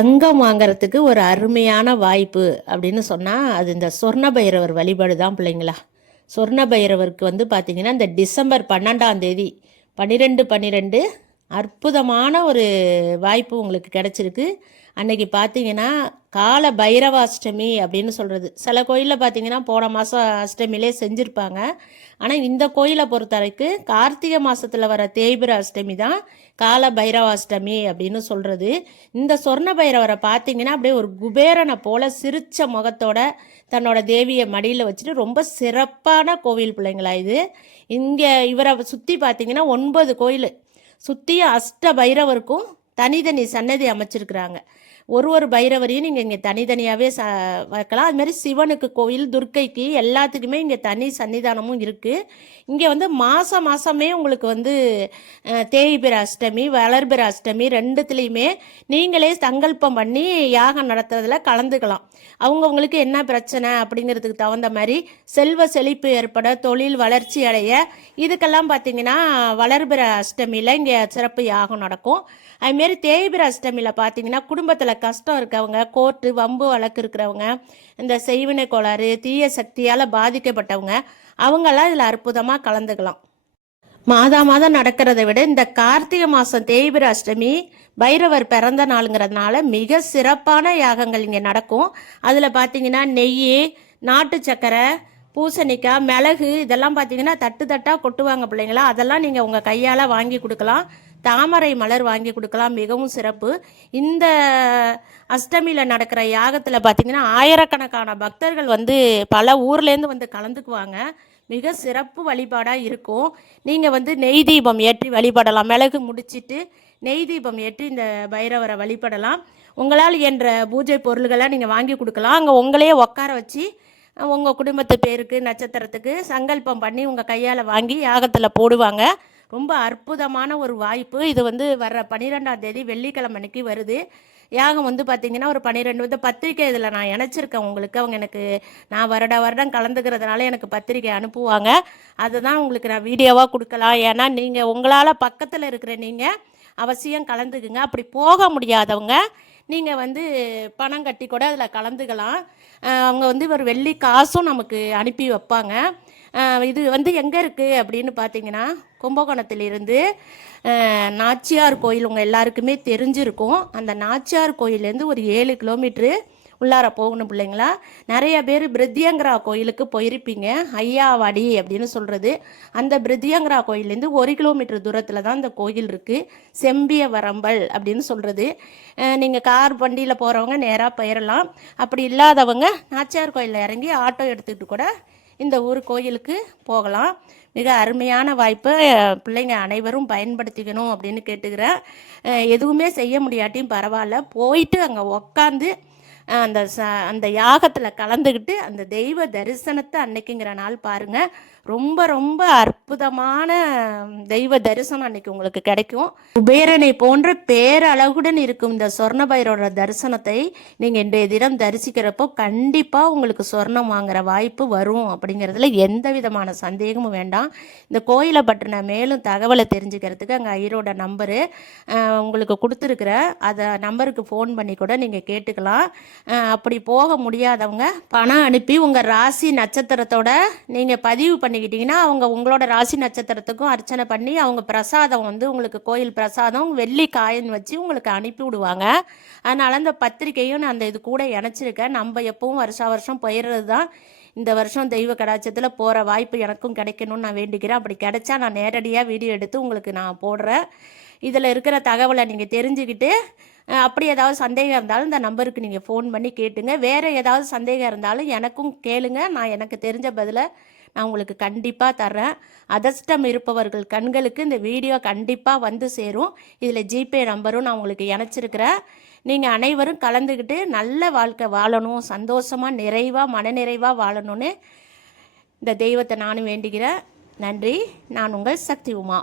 தங்கம் வாங்கிறதுக்கு ஒரு அருமையான வாய்ப்பு அப்படின்னு சொன்னால் அது இந்த சொர்ண பைரவர் வழிபாடு தான் பிள்ளைங்களா. சொர்ண பைரவருக்கு வந்து பார்த்திங்கன்னா இந்த டிசம்பர் 12ஆம் தேதி 12/12 அற்புதமான ஒரு வாய்ப்பு உங்களுக்கு கிடச்சிருக்கு. அன்னைக்கு பார்த்தீங்கன்னா கால பைரவாஷ்டமி அப்படின்னு சொல்கிறது. சில கோயிலில் பார்த்தீங்கன்னா போன மாதம் அஷ்டமிலே செஞ்சுருப்பாங்க. ஆனால் இந்த கோயிலை பொறுத்த வரைக்கும் கார்த்திகை மாதத்தில் வர தேய்பிர அஷ்டமி தான் கால பைரவாஷ்டமி அப்படின்னு சொல்கிறது. இந்த சொர்ண பைரவரை பார்த்தீங்கன்னா அப்படியே ஒரு குபேரனை போல் சிரித்த முகத்தோட தன்னோட தேவியை மடியில் வச்சுட்டு ரொம்ப சிறப்பான கோவில் பிள்ளைங்களா இது. இங்கே இவரை சுற்றி பார்த்தீங்கன்னா 9 கோயில் சுற்றியும் அஷ்ட பைரவருக்கும் தனித்தனி சன்னதி அமைச்சிருக்கிறாங்க. ஒரு பைரவரையும் நீங்கள் இங்கே தனித்தனியாகவே வைக்கலாம். அதுமாதிரி சிவனுக்கு கோவில், துர்க்கைக்கு எல்லாத்துக்குமே இங்கே தனி சன்னிதானமும் இருக்குது. இங்கே வந்து மாதமே உங்களுக்கு வந்து தேய்பிர அஷ்டமி, வளர்பிர அஷ்டமி ரெண்டுத்துலேயுமே நீங்களே சங்கல்பம் பண்ணி யாகம் நடத்துறதுல கலந்துக்கலாம். அவங்கவுங்களுக்கு என்ன பிரச்சனை அப்படிங்கிறதுக்கு தகுந்த மாதிரி செல்வ செழிப்பு ஏற்பட, தொழில் வளர்ச்சி அடைய, இதுக்கெல்லாம் பார்த்திங்கன்னா வளர்பிற அஷ்டமியில் இங்கே சிறப்பு யாகம் நடக்கும். அதுமாரி தேய்பிர அஷ்டமியில் பார்த்திங்கன்னா குடும்பத்தில் கஷ்டம் இருக்கவங்க, கோர்ட்டு வம்பு வழக்கு இருக்கிறவங்க, இந்த செய்வினை கோளாறு தீய சக்தியால் பாதிக்கப்பட்டவங்க அவங்கெல்லாம் இதில் அற்புதமாக கலந்துக்கலாம். மாதம் நடக்கிறத விட இந்த கார்த்திகை மாதம் தேய்பிர அஷ்டமி பைரவர் பிறந்த நாளுங்கிறதுனால மிக சிறப்பான யாகங்கள் இங்கே நடக்கும். அதில் பார்த்தீங்கன்னா நெய், நாட்டு சக்கரை, பூசணிக்காய், மிளகு இதெல்லாம் பார்த்தீங்கன்னா தட்டாக கொட்டுவாங்க பிள்ளைங்களா. அதெல்லாம் நீங்கள் உங்கள் கையால் வாங்கி கொடுக்கலாம். தாமரை மலர் வாங்கி கொடுக்கலாம், மிகவும் சிறப்பு. இந்த அஷ்டமியில் நடக்கிற யாகத்தில் பார்த்திங்கன்னா ஆயிரக்கணக்கான பக்தர்கள் வந்து பல ஊர்லேருந்து வந்து கலந்துக்குவாங்க. மிக சிறப்பு வழிபாடாக இருக்கும். நீங்கள் வந்து நெய் தீபம் ஏற்றி வழிபடலாம். மிளகு முடிச்சிட்டு நெய் தீபம் ஏற்றி இந்த பைரவரை வழிபடலாம். உங்களால் என்ற பூஜை பொருள்களை நீங்கள் வாங்கி கொடுக்கலாம். அங்கே உங்களையே உட்கார வச்சு உங்கள் குடும்பத்து பேருக்கு, நட்சத்திரத்துக்கு சங்கல்பம் பண்ணி உங்கள் கையால் வாங்கி யாகத்தில் போடுவாங்க. ரொம்ப அற்புதமான ஒரு வாய்ப்பு இது. வந்து வர்ற 12ஆம் தேதி வெள்ளிக்கிழமை அன்னைக்கு வருது. யாகம் வந்து பார்த்திங்கன்னா ஒரு 12 பத்திரிக்கை இதில் நான் இணைச்சிருக்கேன் உங்களுக்கு. அவங்க எனக்கு நான் வருடம் கலந்துக்கிறதுனால எனக்கு பத்திரிக்கை அனுப்புவாங்க. அதுதான் உங்களுக்கு நான் வீடியோவாக கொடுக்கலாம். ஏன்னா நீங்கள் உங்களால் பக்கத்தில் இருக்கிற நீங்கள் அவசியம் கலந்துக்குங்க. அப்படி போக முடியாதவங்க நீங்கள் வந்து பணம் கட்டி கூட அதில் கலந்துக்கலாம். அவங்க வந்து ஒரு வெள்ளி காசும் நமக்கு அனுப்பி வைப்பாங்க. இது வந்து எங்கே இருக்குது அப்படின்னு பார்த்தீங்கன்னா கும்பகோணத்திலிருந்து நாச்சியார் கோயில் உங்கள் எல்லாருக்குமே தெரிஞ்சிருக்கும். அந்த நாச்சியார் கோயிலேருந்து ஒரு 7 கிலோமீட்ரு உள்ளார போகணும் பிள்ளைங்களா. நிறைய பேர் பிரித்தியங்கரா கோயிலுக்கு போயிருப்பீங்க. ஐயாவாடி அப்படின்னு சொல்கிறது. அந்த பிரித்தியங்கரா கோயிலேருந்து 1 கிலோமீட்டர் தூரத்தில் தான் இந்த கோயில் இருக்குது. செம்பிய வரம்பல் அப்படின்னு சொல்கிறது. நீங்கள் கார் வண்டியில் போகிறவங்க நேராக போயிடலாம். அப்படி இல்லாதவங்க நாச்சியார் கோயிலில் இறங்கி ஆட்டோ எடுத்துக்கிட்டு கூட இந்த ஊர் கோயிலுக்கு போகலாம். மிக அருமையான வாய்ப்பை பிள்ளைங்க அனைவரும் பயன்படுத்திக்கணும் அப்படின்னு கேட்டுக்கிறேன். எதுவுமே செய்ய முடியாட்டியும் பரவாயில்ல, போயிட்டு அங்கே உக்காந்து அந்த யாகத்தில் கலந்துக்கிட்டு அந்த தெய்வ தரிசனத்தை அன்னைக்குங்கிற நாள் பாருங்கள். ரொம்ப ரொம்ப அற்புதமான தெய்வ தரிசனம் அன்னைக்கு உங்களுக்கு கிடைக்கும். குபேரனை போன்ற பேரழகுடன் இருக்கும் இந்த சொர்ண பைரவரோட தரிசனத்தை நீங்கள் இன்றைய தினம் தரிசிக்கிறப்போ கண்டிப்பாக உங்களுக்கு சொர்ணம் வாங்குகிற வாய்ப்பு வரும் அப்படிங்கிறதுல எந்த விதமான சந்தேகமும் வேண்டாம். இந்த கோயிலை பற்றின மேலும் தகவலை தெரிஞ்சுக்கிறதுக்கு அங்கே ஐயரோட நம்பரு உங்களுக்கு கொடுத்துருக்குற அதை நம்பருக்கு ஃபோன் பண்ணி கூட நீங்கள் கேட்டுக்கலாம். அப்படி போக முடியாதவங்க பணம் அனுப்பி உங்கள் ராசி நட்சத்திரத்தோட நீங்கள் பதிவு பண்ணிக்கிட்டிங்கன்னா அவங்க உங்களோட ராசி நட்சத்திரத்துக்கும் அர்ச்சனை பண்ணி அவங்க பிரசாதம் வந்து உங்களுக்கு கோயில் பிரசாதம் வெள்ளி காயின் வச்சு உங்களுக்கு அனுப்பி விடுவாங்க. அதனால் அந்த பத்திரிக்கையும் நான் அந்த இது கூட இணைச்சிருக்கேன். நம்ம எப்பவும் வருஷம் போயிடுறது தான். இந்த வருஷம் தெய்வ கடாட்சத்தில் போகிற வாய்ப்பு எனக்கும் கிடைக்கணும்னு நான் வேண்டிக்கிறேன். அப்படி கிடைச்சா நான் நேரடியாக வீடியோ எடுத்து உங்களுக்கு நான் போடுறேன். இதில் இருக்கிற தகவலை நீங்கள் தெரிஞ்சுக்கிட்டு அப்படி ஏதாவது சந்தேகம் இருந்தாலும் இந்த நம்பருக்கு நீங்கள் ஃபோன் பண்ணி கேட்டுங்க. வேறு ஏதாவது சந்தேகம் இருந்தாலும் எனக்கும் கேளுங்க. நான் எனக்கு தெரிஞ்ச பதிலை நான் உங்களுக்கு கண்டிப்பாக தர்றேன். அதிர்ஷ்டம் இருப்பவர்கள் கண்களுக்கு இந்த வீடியோ கண்டிப்பாக வந்து சேரும். இதில் ஜிபே நம்பரும் நான் உங்களுக்கு இணைச்சிருக்கிறேன். நீங்கள் அனைவரும் கலந்துக்கிட்டு நல்ல வாழ்க்கை வாழணும், சந்தோஷமாக நிறைவாக மனநிறைவாக வாழணும்னு இந்த தெய்வத்தை நானும் வேண்டிக்கிறேன். நன்றி. நான் உங்கள் சக்தி உமா.